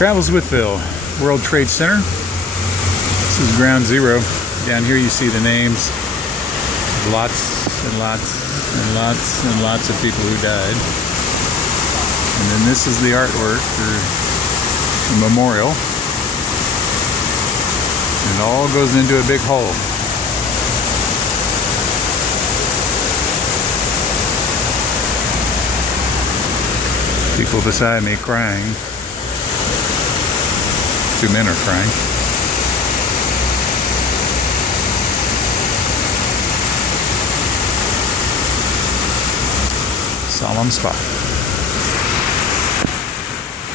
Travels with the World Trade Center. This is ground zero. Down here you see the names. Lots and lots and lots and lots of people who died. And then this is the artwork for the memorial. And it all goes into a big hole. People beside me crying. 2 men are crying. Solemn spot.